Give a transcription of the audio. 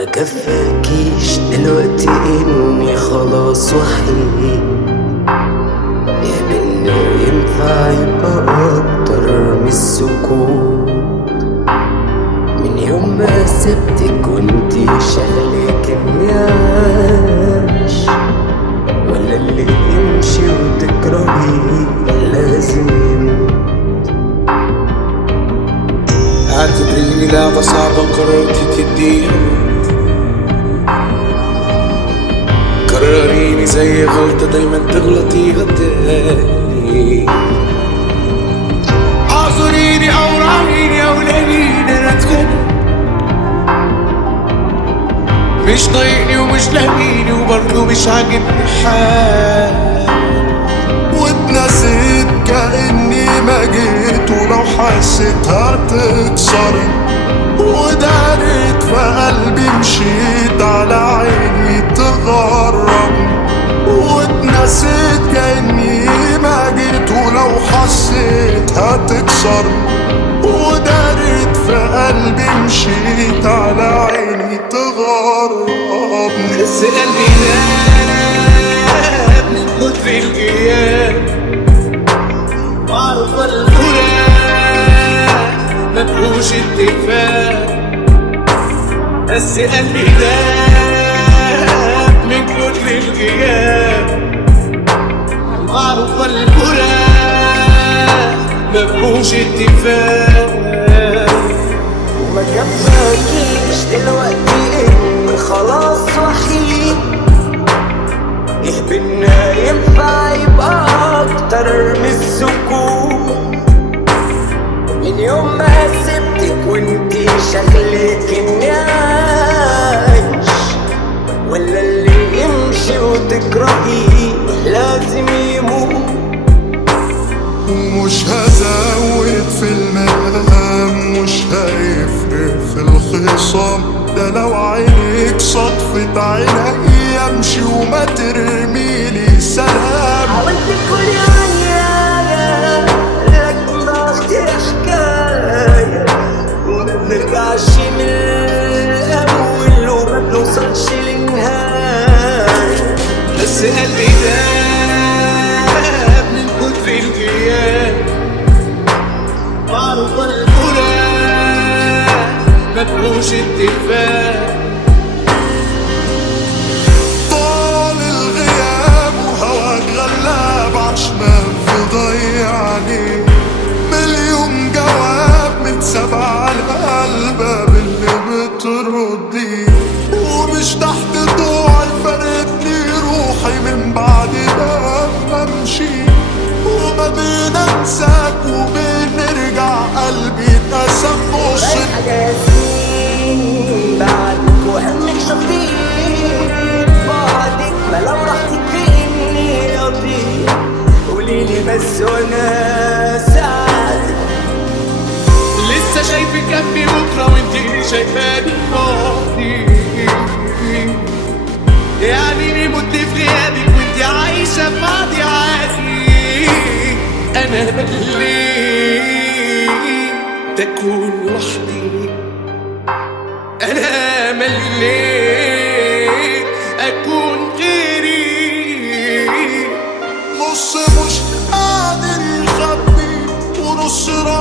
ما كفاكيش دلوقتي اني خلاص وحيد؟ يا بنا ينفع يبقى اكتر من السكوت؟ من يوم ما سبتك وانتي شغلك اني عايش، ولا اللي يمشي وتكرهيه لازم يموت؟ اعتبريني لعبة صعبة قررتي تديها، كرريني زي غلطة دايما تغلطيها تاني. اعذريني او راعيني او لاقيني انا اتخانق، مش طايقني ومش لاقيني وبرضه مش عاجبني حال، واتنسيت كأني ما جيت، ولو حسيت هتكسري ودارت في قلبي مشيت على عيني تغرب. واتنسيت كأني ما جيت، ولو حسيت هتكسر ودارت في قلبي مشيت على عيني تغرب. بس قلبي داب من كتر الغياب، معروف الفراق مفهوش اتفاق. بس قلبي داب من كتر الغياب، معروف الفراق مفهوش اتفاق. وما كفاكيش دلوقتي اني خلاص وحيد؟ ايه بينا ينفع يبقى اكتر من السكوت؟ من يوم ما سبتك وانتي شكلك اني عايش، ولا اللي يمشي وتكرهيه لازم يموت؟ مش هزود في المقام، مش هيفرق في الخصام، ده لو عينيك صدفت عيني امشي وما ترميلي سلام. حاولت كل عيايا لكن ضغطي حكاية، وما بنرجعش من الأول وما بنوصلش للنهاية. بس قلبي داب من كتر الغياب، معروف الفراق مفهوش اتفاق. طال الغياب وهواك غلاب عشمان في ضيعني، مليون جواب متساب على الباب اللي بتردي، ومش تحت ضوء فارقتني روحي من بعد ما امشي. وما بين انساك وبين نرجع قلبي اتقسم نص. رايحة جايين بعدك وهمك شطير بعدك، ما لو رحتك فيني يطير قوليلي بس وانا ساعدك. لسه شايفك جنبي بكرة وانتي شايفاني فاضي، يعني ليه مت في غيابك وانتي عايشة في بعضي عادي. أنا مليت أكون لوحدي، أنا مليت أكون غيري. نص مش قادر يخبي ونص راح